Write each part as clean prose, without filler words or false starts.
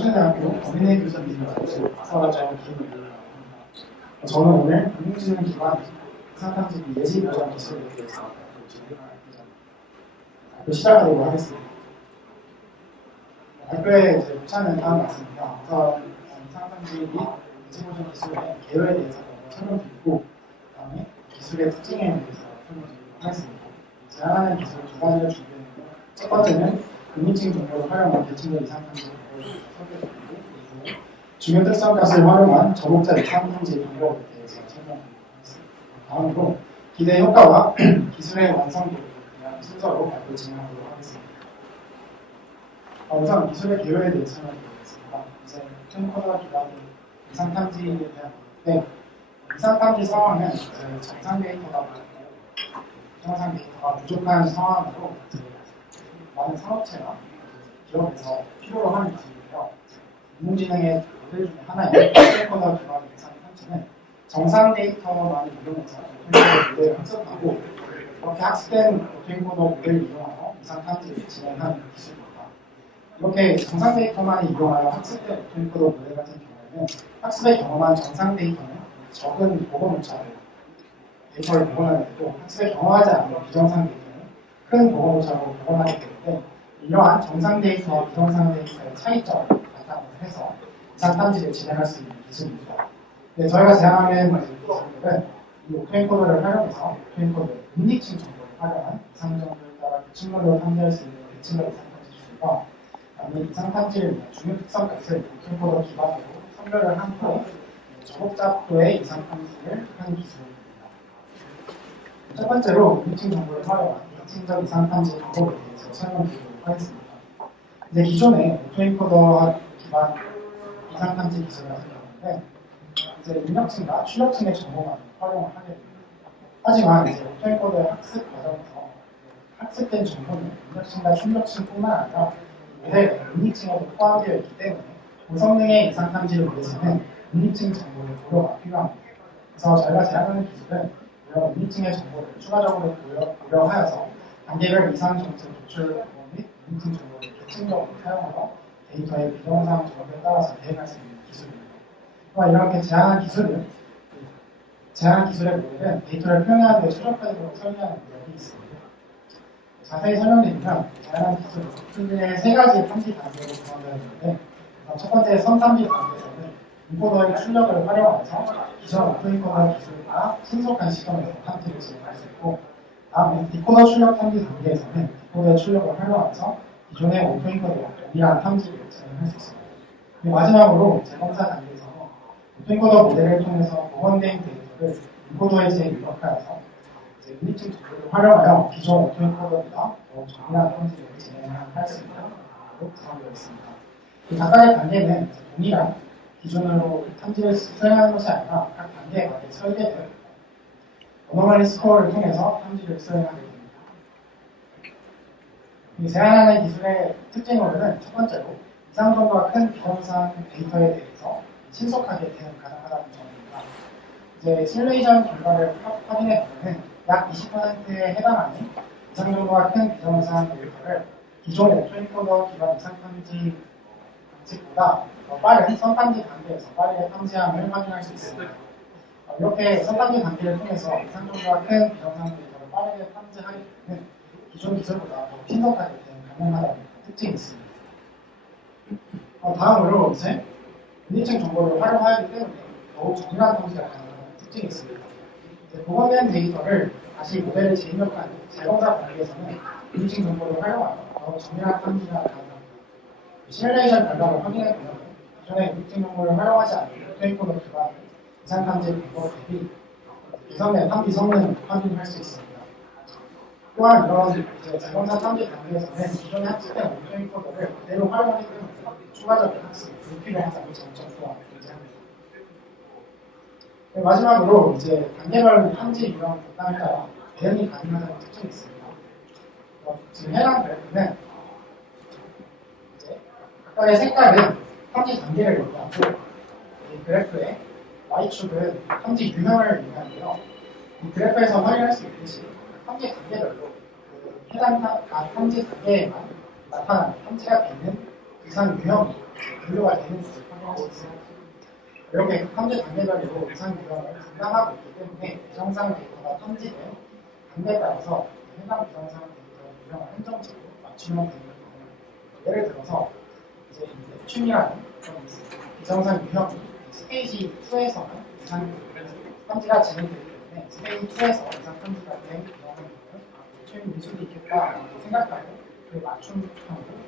성신대학교 커뮤니케이션 비즈니스 박사과정 김은입니다. 저는 오늘 인공지능 기반 상상지기 예시 보장 기술에 대해서 시작하도록 하겠습니다. 발표에 목차는 다음 같습니다. 우선 상상지기 예시 보장 기술의 개요에 대해서 설명드리고, 그다음에 기술의 특징에 대해서 설명드리도록 하겠습니다. 제안하는 기술 두 가지를 준비했는데, 첫 번째는 인공지능 정보를 활용한 대칭적 이상탐지 방법을 설명드리고, 그리고 중요 특성 값을 활용한 저목자 이상탐지 방법에 대해서 설명드리도록 하겠습니다. 다음으로 기대 효과와 기술의 완성도를 위한 순서로 발표 진행하도록 하겠습니다. 우선 기술의 개요에 대해서 설명드리겠습니다. 이제 캠코더 기반의 이상탐지에 대한 건데, 이상탐지 상황은 정상 데이터가 많고 정상 데이터가 부족한 상황으로 많은 산업체나 기업에서 필요로 하는 기술이고요. 인공지능의 모델 중에 하나인 캠코더 기반의 이상탐지는 정상 데이터만을 이용해서 오토인코더 모델을 학습하고, 이렇게 학습된 오토인코더 모델을 이용하여 이상탐지를 진행하는 기술입니다. 이렇게 정상 데이터만 이용하여 학습된 오토인코더 모델 같은 경우에는 학습에 경험한 정상 데이터는 적은 보건 오차로 데이터를 복원하게 되고, 학습에 경험하지 않는 비정상 데이터는 큰 보건 오차로 복원하게 되는데, 이러한 정상 데이터와 비정상 데이터의 차이점을 바탕으로 해서 이상탐지를 진행할 수 있는 기술입니다. 저희가 제안하는 기술들은 이 오토인코더를 활용해서 오토인코더의 인닉층 정보를 활용한 이상 정보에 따라 대칭물로 탐지할 수 있는 대칭적 이상탐지 기술과, 이상탐지를 위한 중요 특성 값을 오토인코더 기반으로 선별을 한 후에 저복잡도의 이상탐지를 하는 기술입니다. 첫 번째로 인닉층 정보를 활용한 대칭적 이상탐지 방법에 대해서 설명드리도록 하겠습니다. 이제 기존의 오토인코더 기반 이상탐지 기술 같은 경우인데, 이제 입력층과 출력층의 정보만 활용을 하게 됩니다. 하지만 이제 오토인코더의 학습 과정에서 학습된 정보는 입력층과 출력층뿐만 아니라 모델의 인닉층에도 포함되어 있기 때문에 고성능의 이상탐지를 위해서는 인닉층 정보의 고려가 필요합니다. 그래서 저희가 제안하는 기술은 이런 인닉층의 정보를 추가적으로 고려하여서 단계별 이상 정책 도출 방법 및 인닉층 정보를 대칭적으로 사용하여 데이터의 비정상 정보에 따라서 대응할 수 있는 기술입니다. 이렇게 제안한 기술의 모델은 데이터를 표현하는 데 최적화되도록 설계하는 모델이 있습니다. 자세히 설명드리면, 제안한 기술은 크게 세 가지 탐지 단계로 구성되어 있는데, 첫 번째 선탐지 단계에서는 인코더의 출력을 활용해서 기존 오토인코더 기술과 신속한 시점에서 탐지를 진행할 수 있고, 다음에 디코더 출력 탐지 단계에서는 디코더의 출력을 활용해서 기존의 오토인코더와 동일한 탐지를 진행할 수 있습니다. 마지막으로 재검사 단계에서는 오토인코더 모델을 통해서 복원된 데이터를 인코더에 재입력하여서 인닉층 정보를 활용하여 기존 오토인코더보다 더 정밀한 탐지를 진행할 수 있는 방법으로 구성되어 있습니다. 각각의 단계는 동일한 기준으로 탐지를 수행하는 것이 아니라 각 단계에 맞게 설계된 어노멀리 스코어를 통해서 탐지를 수행하게 됩니다. 제안하는 기술의 특징으로는 첫 번째로 이상정보가 큰 비정상 데이터에 대해서 신속하게 대응 가능하다는 점입니다. 이제 시뮬레이션 결과를 확인해 보면 약 20%에 해당하는 이상정보가 큰 비정상 데이터를 기존 오토인코더 기반 이상탐지 방식보다 더 빠른 선탐지 단계에서 빠르게 탐지함을 확인할 수 있습니다. 이렇게 선탐지 단계를 통해서 이상정보가 큰 비정상 데이터를 빠르게 탐지하게 되면 기존 기술보다 더 신속하게 대응 가능하다는 특징이 있습니다. 다음으로 이제 인닉층 정보를 활용하기 때문에 더욱 정밀한 탐지가 가능한 특징이 있습니다. 복원된 데이터를 다시 모델에 재입력한 재검사 단계에서는 인닉층 정보를 활용하여 더욱 정밀한 탐지가 가능합니다. 시뮬레이션 결과를 확인해보면 기존의 인닉층 정보를 활용하지 않는 오토인코더 기반의 이상 탐지 방법 대비 개선된 탐지 성능을 확인할 수 있습니다. 또한 이런 재검사 탐지 단계에서는 기존에 학습된 오토인코더를 그대로 활용하기 때문에 추가적인 학습이 불필요하다는 장점 또한 존재합니다. 마지막으로 단계별 탐지 유형 극단에 따라 대응이 가능하다는 특징이 있습니다. 지금 해당 그래프는 각각의 색깔은 탐지 단계를 의미하고, 이 그래프의 Y축은 탐지 유형을 의미하는데요. 이 그래프에서 확인할 수 있듯이 탐지 단계별로 해당 탐지 단계에만 나타나는 탐지가 되는 그 이상 유형이 분류가 되는지 확인할 수 있습니다. 이렇게 탐지 단계별로 이상 유형을 분간하고 있기 때문에 비정상 데이터가 탐지된 단계에 따라서 해당 비정상 데이터 유형을 한정적으로 맞추면 되는 겁니다. 예를 들어서 이제 춤이라는 그런 비정상 유형이 스테이지 2에서는 이상 탐지가 진행되기 때문에 스테이지 2에서 이상 탐지가 된 유형을 춤일 수도 있겠다라고 생각하고 그 맞춤형으로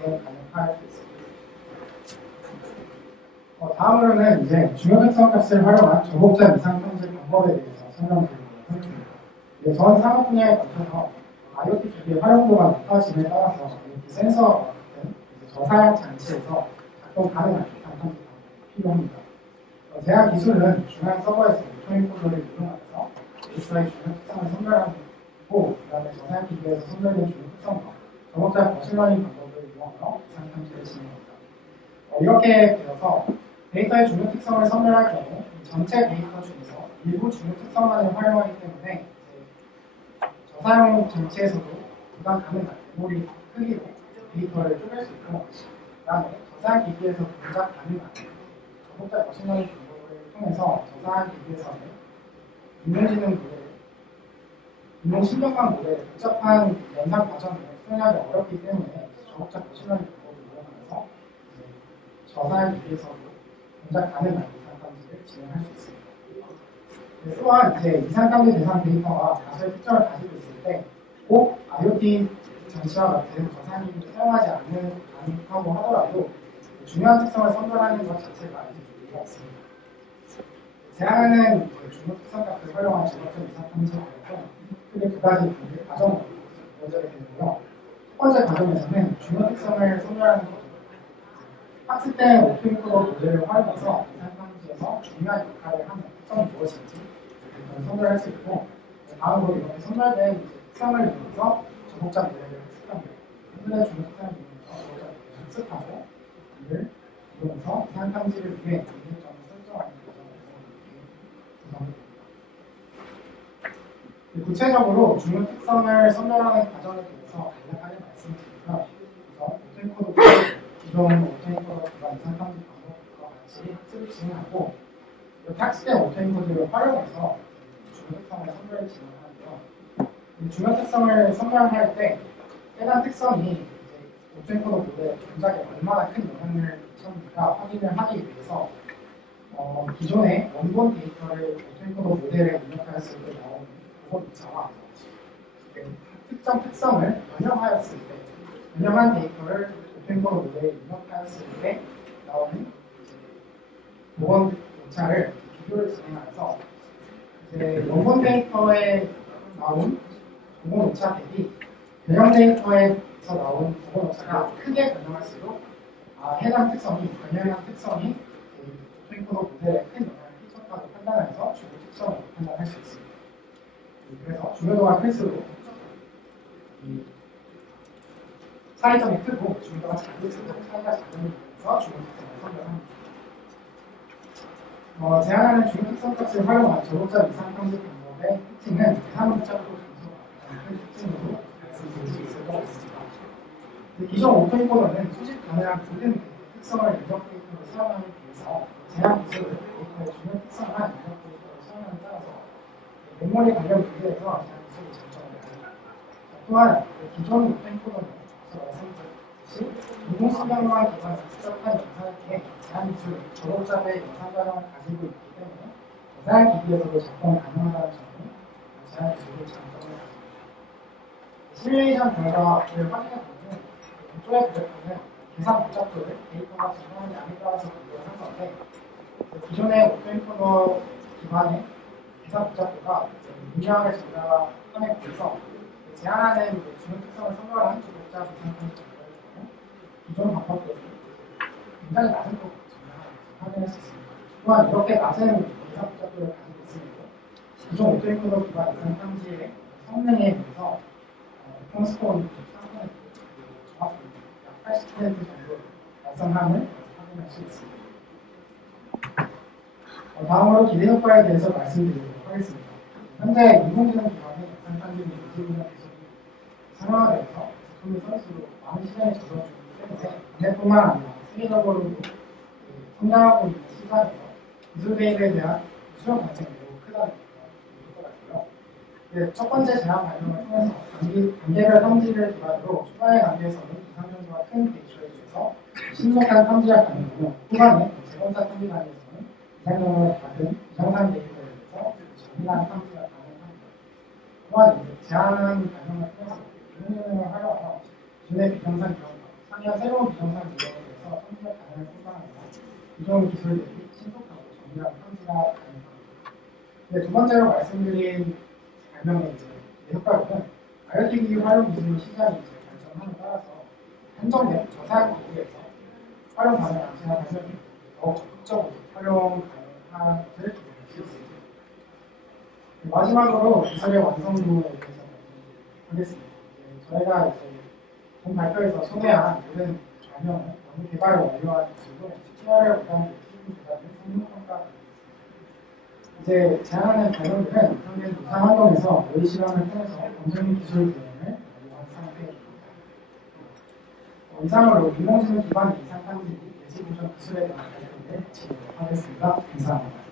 대응 가능할 수 있습니다. 다음으로는 이제 중요 특성 값을 활용한 저복자 이상 탐지 방법에 대해서 설명드리도록 하겠습니다. 전 산업 분야에 걸쳐서 IoT 기기의 활용도가 높아짐에 따라서 IoT 센서와 같은 저사양 장치에서 작동 가능한 이상 탐지 방법이 필요합니다. 제한 기술은 중요한 서버에서 오토인 코드를 이용하면서 데이터의 중요 특성을 선별하고 그 다음에 저사양 기기에서 선별된 중요 특성과 저복자 머신러닝 방법을 이용하여 이상 탐지를 진행합니다. 이렇게 되어서 데이터의 중요 특성을 선별할 경우 전체 데이터 중에서 일부 중요 특성만을 활용하기 때문에 저사용 장치에서도 부담 가능한 메모리 크기로 데이터를 쪼갤 수 있고 그 다음에 저사양 기기에서 동작 가능한 저복자 머신러닝 방법을 통해서 저사양 기기에서는 인공지능 모델, 인공신경망 모델 복잡한 연산 과정을 수행하기 어렵기 때문에 저복자 머신러닝 방법을 이용하면서 저사양 기기에서도 동작 가능한 이상 탐지를 진행할 수 있습니다. 또한 이제 이상 탐지 대상 데이터가 다수의 특징을 가지고 있을 때 꼭 IoT 장치와 같은 저사양 기기를 사용하지 않다고 하더라도 중요한 특성을 선별하는 것 자체가 의미가 있습니다. 제한하는 중요 특성 값을 활용한 저격적 이상 탐지 방법은 크게 두 가지 과정으로 이루어지게 되는데요. 첫 번째 과정에서는 중요 특성을 선별하는 것 학습된 오픈코더 모델을 활용해서 이상 탐지에서 중요한 역할을 하는 특성이 무엇인지 선별할 수 있고 다음으로 이렇게 선별된 특성을 이용해서 저복자 모델을 학습합니다. 선별된 중요 특성을 이용해서 저복자 모델을 학습하고 이를 이용해서 이상 탐지를 위해 문제점을 설정하는 과정을 구성합니다. 구체적으로 중요 특성을 선별하는 과정에 대해서 간략하게 말씀드리면 우선 오픈코드 기존 오토인코더 기반 이상 탐지 방법과 같이 학습을 진행하고 이렇게 학습된 오토인코드를 활용해서 중요 특성을 선별을 진행하는데요. 이 중요 특성을 선별할 때 해당 특성이 오토인코더 모델 동작에 얼마나 큰 영향을 미쳤는가 확인을 하기 위해서 기존의 원본 데이터를 오토인코더 모델에 입력하였을 때 나오는 그것 자체와 특정 특성을 변형하였을 때 변형한 데이터를 오토인코더 모델에 입력하였을 때 나오는 복원 오차를 비교를 진행하여서 이제 원본 데이터에 나온 복원 오차 대비 변형 데이터에서 나온 복원 오차가 크게 변형할수록 해당 특성이 변형한 특성이 오토인코더 모델에 큰 영향을 끼쳤다고 판단해서 주요 특성을 판단할 수 있습니다. 그래서 중요도가 클수록 차이점이 크고 중요도가 작을수록 차이가 작으면서 중요 특성을 선별합니다. 제한하는 중요 특성 값을 활용한 저복자 이상 탐지 방법의 특징은 대상을 붙잡고 분석하는 큰 특징으로 말씀드릴 수 있을 것 같습니다. 기존 오토인코더는 수집 가능한 모든 특성을 입력 데이터로 사용하기 위해서 제한 기술을 데이터의 중요 특성만 입력 데이터로 사용함에 따라서 메모리 관련 분야에서 제한 기술을 장점을 합니다. 또한 기존 오토인코더는 앞서 말씀드렸듯이 인공신경망 기반 복잡한 영상기에 제한 기술, 저복자의 영상 과정을 가지고 있기 때문에 저사양 기기에서도 작동 가능하다는 점이 제한 기술의 장점을 가집니다. 시뮬레이션 결과를 확인해보면 왼쪽의 그래프는 계산 복잡도를 데이터가 증가하는 양에 따라서 비교를 한 건데 기존의 오토인코더 기반의 계산 복잡도가 미미하게 증가함에 비해서 제한하는 중요 특성을 선별한 저복자 이상 탐지 방법에서는 기존 방법들이 굉장히 낮은 것으로 확인할 수 있습니다. 또한 이렇게 낮은 계산 복잡도를 가지고 있으므로 기존 오토인코더 기반 이상 탐지의 성능에 비해서 폰스코어는 상당히 정확히 약 80% 정도 달성함을 확인할 수 있습니다. 다음으로 기대 효과에 대해서 말씀드리도록 하겠습니다. 현재 인공지능 기반의 영상 탐지 및 기술분야 기술이 상용화되어서 제품의 서비스로 많은 시장에 적용 중이기 때문에 국내뿐만 아니라 세계적으로 성장하고 있는 시장에서 기술 개입에 대한 수용 가능성이 매우 크다는 것 같고요. 네, 첫 번째 제안 발명을 통해서 단계별 탐지를 기반으로 초반의 단계에서는 이상정도가 큰 데이터에 의해서 신속한 탐지가 가능하고 후반에 세 번째 탐지 단계에서는 이상정도가 작은 비정상 데이터에 대해서 정밀한 탐지가 가능합니다. 또한 제안한 발명을 통해서 기능을 활용하여 기존의 비정상 기업과 상이한 새로운 비정상 기업에 대해서 탐지가 가능한 순간에는 기존 기술들이 신속하고 정밀한 탐지가 가능합니다. 네, 두 번째로 말씀드린 발명의 효과로는 IoT 기기 활용 기술 시장이 발전함에 따라서 한정된 저사양 도구에서 활용 가능한 안테나 발전이 더욱 적극적으로 활용 가능한 것을 기대할 수 있습니다. 마지막으로 기술의 완성도에 대해서 말씀드리겠습니다. 저희가 본 발표에서 소개한 모든 발명은 연구 개발을 완료한 기술로 TR을 보장하는 기술 개발을 성능평가하겠습니다. 이제 제안하는 발명들은 현재 유상 환경에서 모의 실험을 통해서 검증 기술 기능을 완료한 상태입니다. 이상으로 인공지능 기반 이상 탐지 예시 보정 기술에 대한 발표를 진행하겠습니다. 감사합니다.